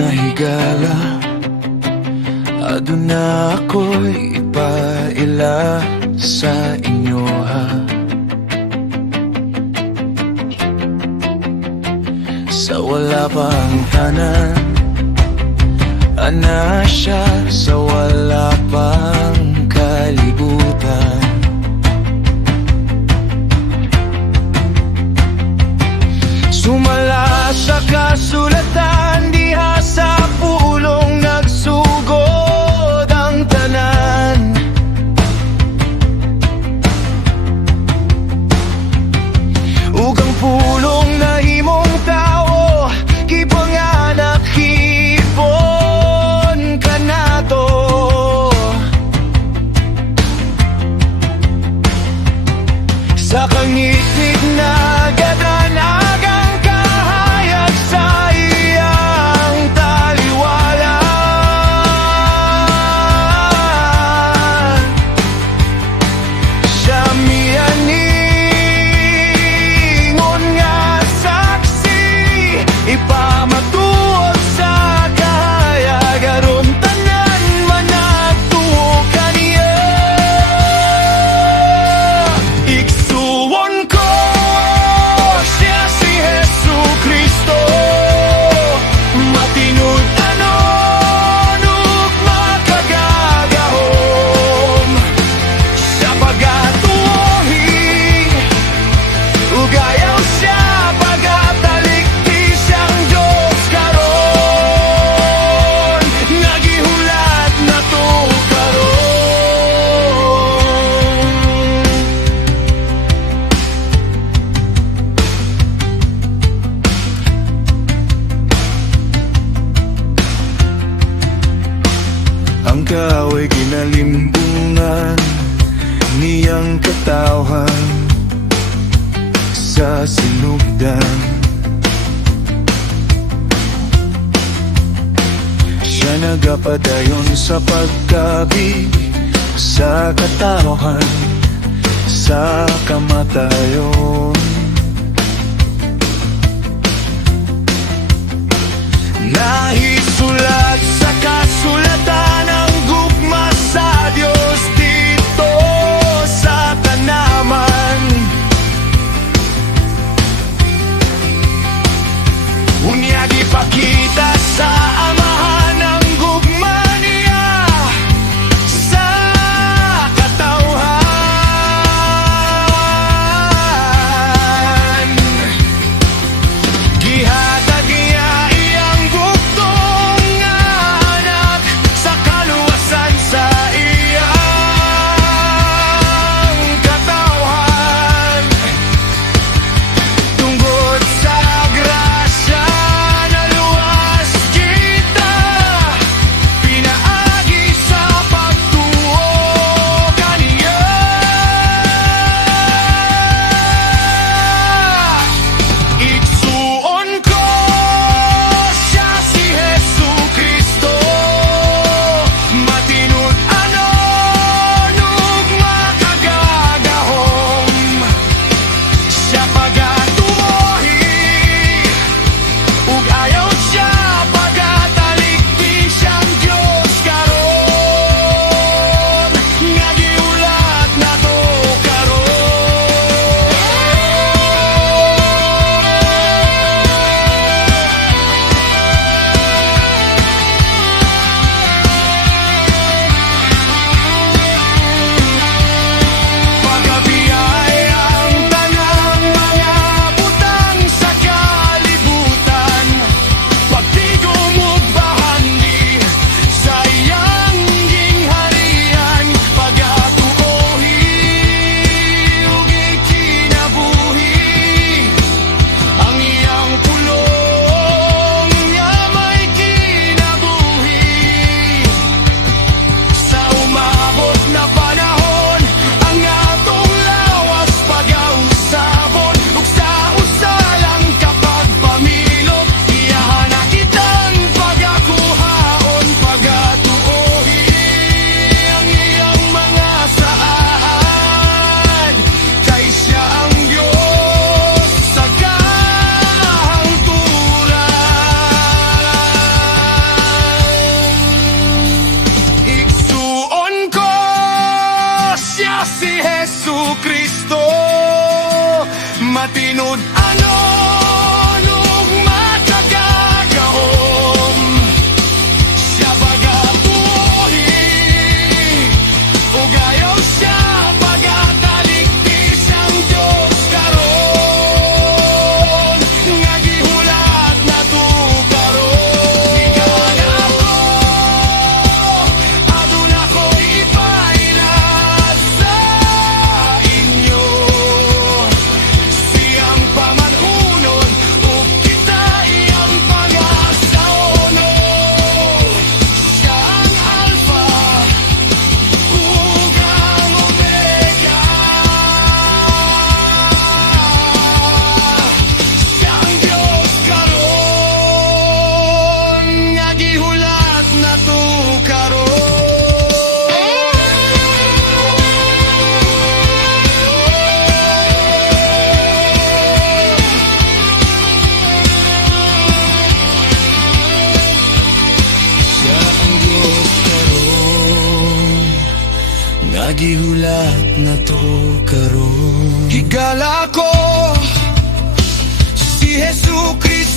nga higala, aduna ako'y ipaila sa inyo ha. Sa wala pang tanan, ana siya sa wala pang kalibutan. Sumala sa kasulatan, diha sa pulong nagsugod ang tanan. Ug ang pulong na himong tao, gipanganak hipon kanato. Sa kangitid na gadanagang kahayag sa iyang taliwala, siya miyaningon nga saksi, ipamatuod sa kahayag aron tanan managtuo kaniya. Igsuon ko siya si Jesucristo, matinud-anon ug makagagahom. Sa pagatuohi ug ayaw siya pagatalikti siyang Diyos karon, nagihulat na to karon. Ang kaaway ginalimbungan niyang katawhan sa sinugdan. Siya nagapadayon sa pagkabig, sa katawhan, sa kamatayon. Nahisulat sa kasulatan ang gugma sa Diyos dito sa tanaman. Unyag ipakita sa amahan ang gugma niya sa katawhan. Gihatag niya iyang gugtong nga anak tinud-ano nung magkagagahom. Siya pagatuhi ugayaw siya pagataligtis ang Diyos karon nga gihulat na to karon. Higala ko aduna ko'y ipaila sa inyo, siyang pamanhunon ug kita iyang pangasaono. Siya ang Alpha ug ang Omega, siyang Diyos karon nga gihulat na to karon. Siya ang Diyos karon nga gihulat na to karon. Higala ko si Jesu Kristo